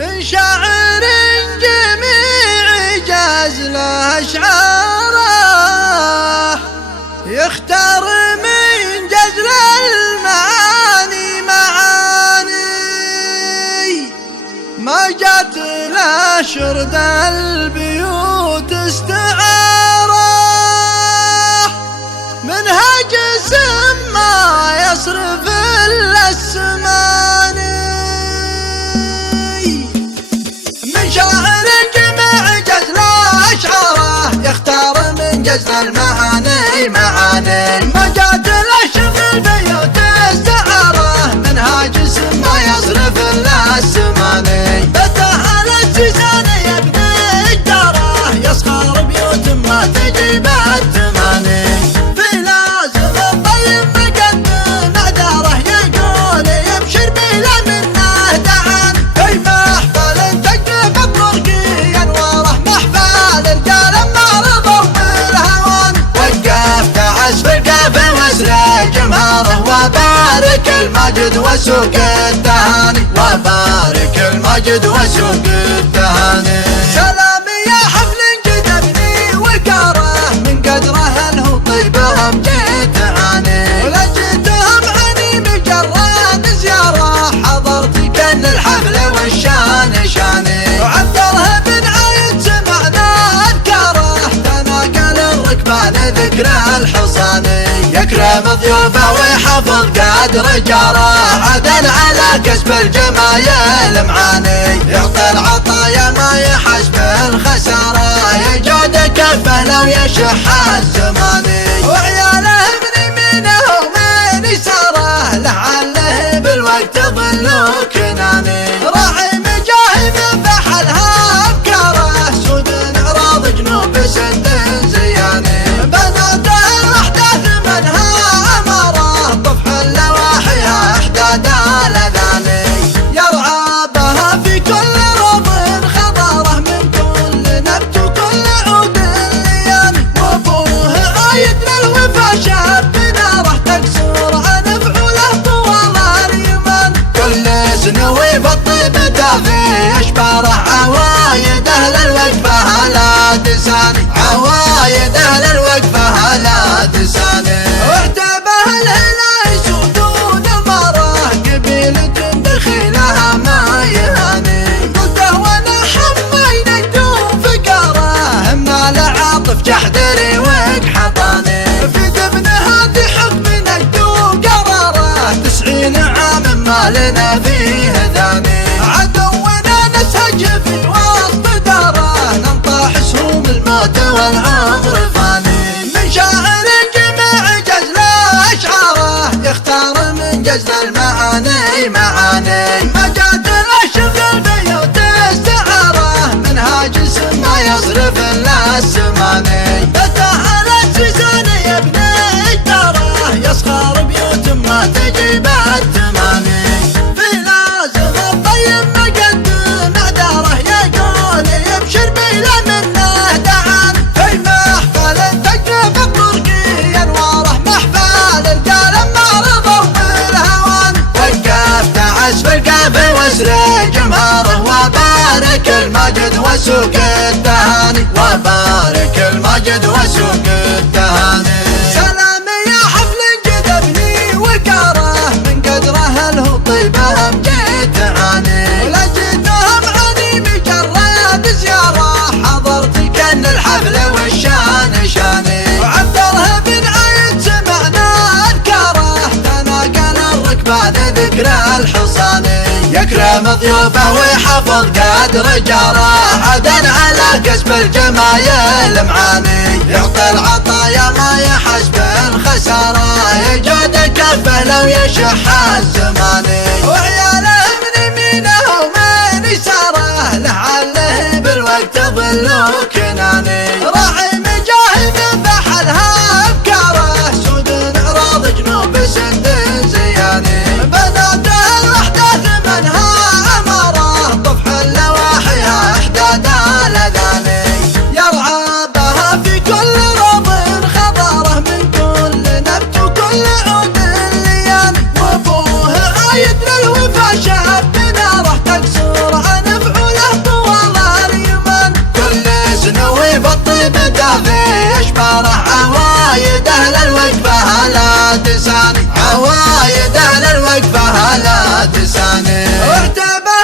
من شاعر جميع جاز له أشعاره، يختار من جزل المعاني معاني، ما جات له شرد البيوت استعاره، منها جسم ما يصرف إلا السماني. من شاعر جميع جزل أشعاره، يختار من جزل المعاني معاني، ما جات له شرد البيوت استعاره، منها جسم ما يصرف إلا السماني. فتحلت لسانه يبني جداره، يصغر بيوت ما تجيب التماني. في لازم الطيب مقدم اعذاره، يقول يبشر بلا منه دعان. في محفل تجلب الطرقي انواره، محفل رجال معرضه بالهوان. وقفت عزف القافي واسرع جمهاره، وبارك المجد وسوق التهاني، وبارك المجد وسوق التهاني. سلامي يا حفل جذبني وكاره، من قدره انه طيبهم جيت عاني، ولجيتهم عني مجرد زياره، حضرت كن الحفل والشان شاني. وعبد الله بن عايد سمعنا اذكاره، تناقل الركبان ذكر الحصاني، يكرم ضيوفه ويحفظ قدر جاره، عدل على كسب الجمايل معاني، يعطي العطايا ما يحسب الخساره، يجود كفه لو يشح الزماني. وعياله من يمينه ومن يساره، لعله بالوقت ظلوا كناني، راعي مجاهد فحلها افكاره، سود اعراض جنوب سند زياني. بناته الاحداث منها اماره، طفح اللواحيها احداد الاذاني، يرعى بها في كل روض خضاره، من كل نبت وكل عود ليان. وابوه عايد للوفا شاب ناره، تكسر عن فعوله طوال اليمن. كل سنوي بالطيب دافي اشباره، عوايد اهل الوقفه هلا دساني، عوايد اهل الوقفه هلا دساني. واعتبه الهلا يسودون المره، قبيله دخيلها ما يهاني. قلته وانا حما ينقدون فقاره، همنا لعاطف جحدري وقحطاني. في دبن هادي حكم نقدو قراره، 90 عام ما لنا فيه ثاني. عدونا نسهج في وسط داره، ننطح سهوم الموت والعمر فاني. من شاعر جميع جزل أشعاره، يختار من جزل المعاني معاني، ما جات له شغل البيوت استعاره، منها جسم ما يصرف إلا السماني. فتحلت لسانه يبني جداره، يصغر بيوت ما تجيب التماني. في لازم الطيب مقدم اعذاره، يقول يبشر بلا منه دعان. في محفل تجلب الطرقي انواره، محفل رجال معرضه بالهوان. وقفت عزف القافي واسرع جمهاره، وبارك المجد وسوق التهاني، وبارك المجد وسوق التهاني. سلامي يا حفل جذبني وكاره، من قدره له طيبهم جيت عاني، ولجيتهم عني مجرد زياره، حضرت كن الحفل والشان شاني. وعبد الله بن عايد سمعنا اذكاره، تناقل الركبان ذكر الحصاني، يكرم ضيوفه ويحفظ قدر جاره، عدل على كسب الجمايل معاني، يعطي العطايا ما يحسب الخساره، يجود كفه لو يشح الزماني. وعياله من يمينه ومن يساره، لعله بالوقت ظلوا كناني، راعي مجاهد فحلها افكاره، سود اعراض جنوب سند زياني. بناته الاحداث منها اماره، طفح اللواحيها احداد الاذاني، يرعى بها في كل روض خضاره، من كل نبت وكل عود ليان. وابوه عايد للوفا تساني عوايد أهل الوقفة لا تساني. وارتبى